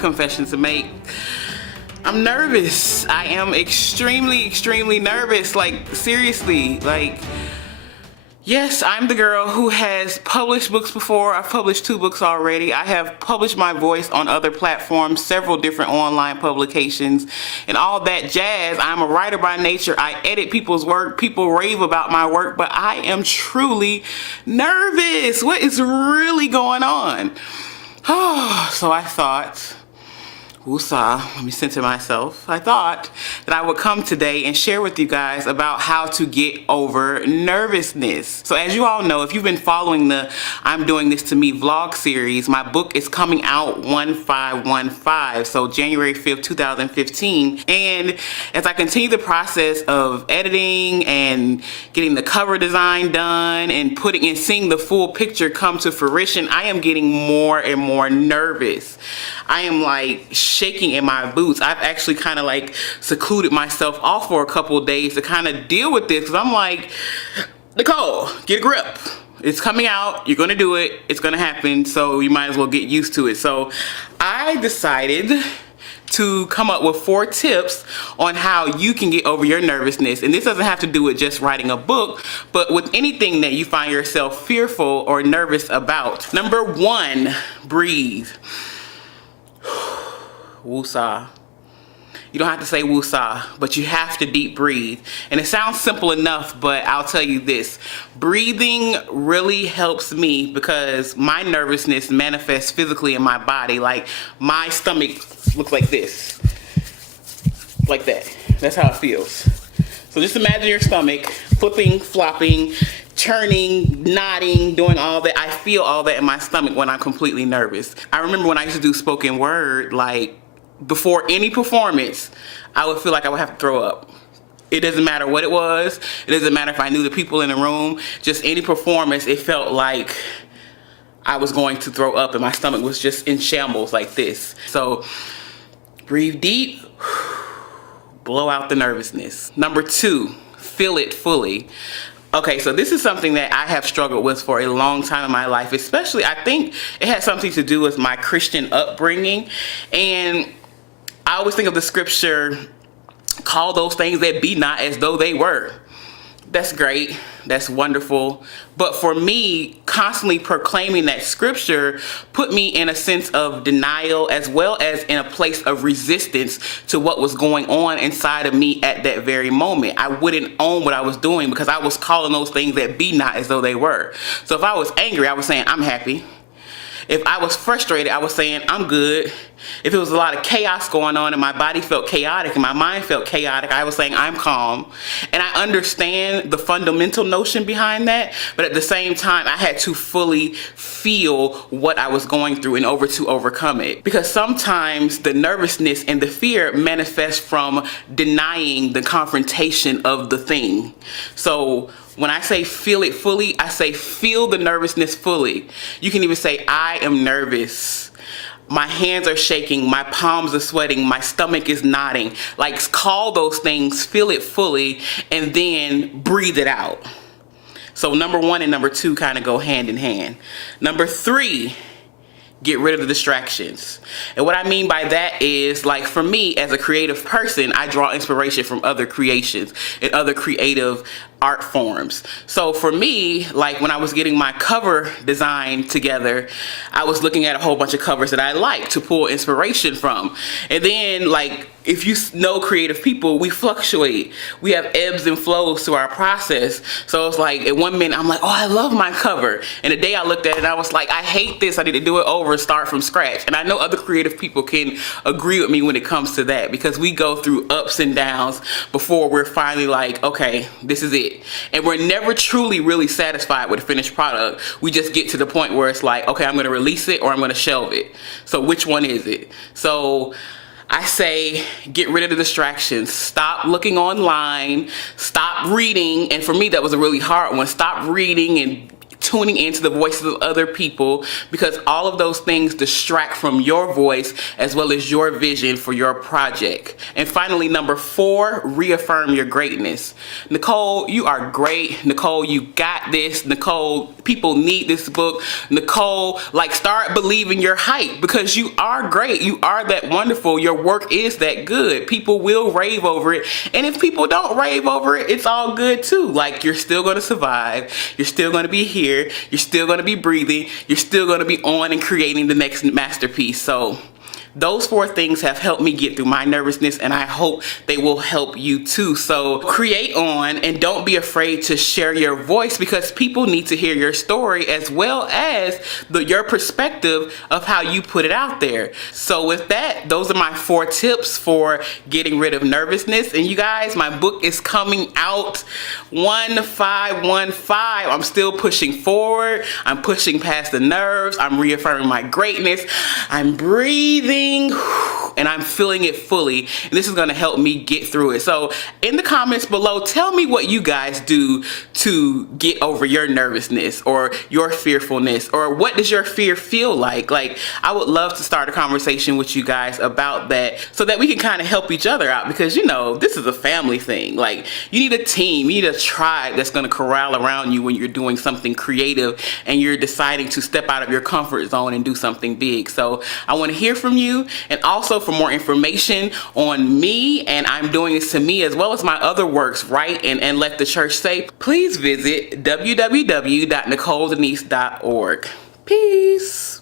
confession to make. I'm nervous. I am extremely nervous. Like, seriously, like, yes, I'm the girl who has published books before. I've published 2 books already. I have published my voice on other platforms, several different online publications, and all that jazz. I'm a writer by nature. I edit people's work. People rave about my work, but I am truly nervous. What is really going on? So I thought, woosah, let me center myself. I thought that I would come today and share with you guys about how to get over nervousness. So as you all know, if you've been following the I'm Doing This To Me vlog series, my book is coming out 1/5/15, so January 5th, 2015. And as I continue the process of editing and getting the cover design done and putting and seeing the full picture come to fruition, I am getting more and more nervous. I am like shaking in my boots. I've actually kind of like secluded myself off for a couple of days to kind of deal with this, because I'm like, Nicole, get a grip. It's coming out, you're gonna do it, it's gonna happen, so you might as well get used to it. So I decided to come up with 4 tips on how you can get over your nervousness. And this doesn't have to do with just writing a book, but with anything that you find yourself fearful or nervous about. Number 1, breathe. Woosah. You don't have to say woosah, but you have to deep breathe. And it sounds simple enough, but I'll tell you this. Breathing really helps me because my nervousness manifests physically in my body. Like, my stomach looks like this. Like that. That's how it feels. So just imagine your stomach flipping, flopping, turning, nodding, doing all that. I feel all that in my stomach when I'm completely nervous. I remember when I used to do spoken word, like, before any performance, I would feel like I would have to throw up. It doesn't matter what it was. It doesn't matter if I knew the people in the room. Just any performance, it felt like I was going to throw up and my stomach was just in shambles like this. So breathe deep, blow out the nervousness. Number 2, feel it fully. Okay, so this is something that I have struggled with for a long time in my life, especially I think it has something to do with my Christian upbringing. And I always think of the scripture, call those things that be not as though they were. That's great. That's wonderful. But for me, constantly proclaiming that scripture put me in a sense of denial, as well as in a place of resistance to what was going on inside of me at that very moment. I wouldn't own what I was doing because I was calling those things that be not as though they were. So if I was angry, I was saying, I'm happy. If I was frustrated, I was saying, I'm good. If it was a lot of chaos going on and my body felt chaotic and my mind felt chaotic, I was saying, I'm calm. And I understand the fundamental notion behind that, but at the same time, I had to fully feel what I was going through in order to overcome it. Because sometimes the nervousness and the fear manifest from denying the confrontation of the thing. So when I say feel it fully, I say feel the nervousness fully. You can even say, I am nervous. My hands are shaking, my palms are sweating, my stomach is knotting. Like, call those things, feel it fully, and then breathe it out. So number 1 and number 2 kind of go hand in hand. Number 3, get rid of the distractions. And what I mean by that is, like, for me as a creative person, I draw inspiration from other creations and other creative art forms. So for me, like, when I was getting my cover design together, I was looking at a whole bunch of covers that I like to pull inspiration from. And then, like, if you know creative people, we fluctuate. We have ebbs and flows to our process. So it's like, at one minute I'm like, oh, I love my cover. And the day I looked at it, I was like, I hate this. I need to do it over and start from scratch. And I know other creative people can agree with me when it comes to that, because we go through ups and downs before we're finally like, okay, this is it. And we're never truly really satisfied with the finished product. We just get to the point where it's like, okay, I'm going to release it or I'm going to shelve it. So which one is it? So I say, get rid of the distractions. Stop looking online. Stop reading. And for me, that was a really hard one. Stop reading and tuning into the voices of other people, because all of those things distract from your voice as well as your vision for your project. And finally, number 4, reaffirm your greatness. Nicole, you are great. Nicole, you got this. Nicole, people need this book. Nicole, like, start believing your hype, because you are great. You are that wonderful. Your work is that good. People will rave over it. And if people don't rave over it, it's all good too. Like, you're still going to survive. You're still going to be here. You're still going to be breathing. You're still going to be on and creating the next masterpiece. So those 4 things have helped me get through my nervousness, and I hope they will help you too. So create on, and don't be afraid to share your voice, because people need to hear your story as well as your perspective of how you put it out there. So with that, those are my 4 tips for getting rid of nervousness. And you guys, my book is coming out 1515. I'm still pushing forward. I'm pushing past the nerves. I'm reaffirming my greatness. I'm breathing, and I'm feeling it fully. And this is going to help me get through it. So in the comments below, tell me what you guys do to get over your nervousness or your fearfulness, or what does your fear feel like? Like, I would love to start a conversation with you guys about that, so that we can kind of help each other out, because, you know, this is a family thing. Like, you need a team, you need a tribe that's going to corral around you when you're doing something creative and you're deciding to step out of your comfort zone and do something big. So I want to hear from you. And also, for more information on me, and I'm doing this to me as well as my other works, Write and Let the Church Say, please visit www.nicoledenise.org. Peace.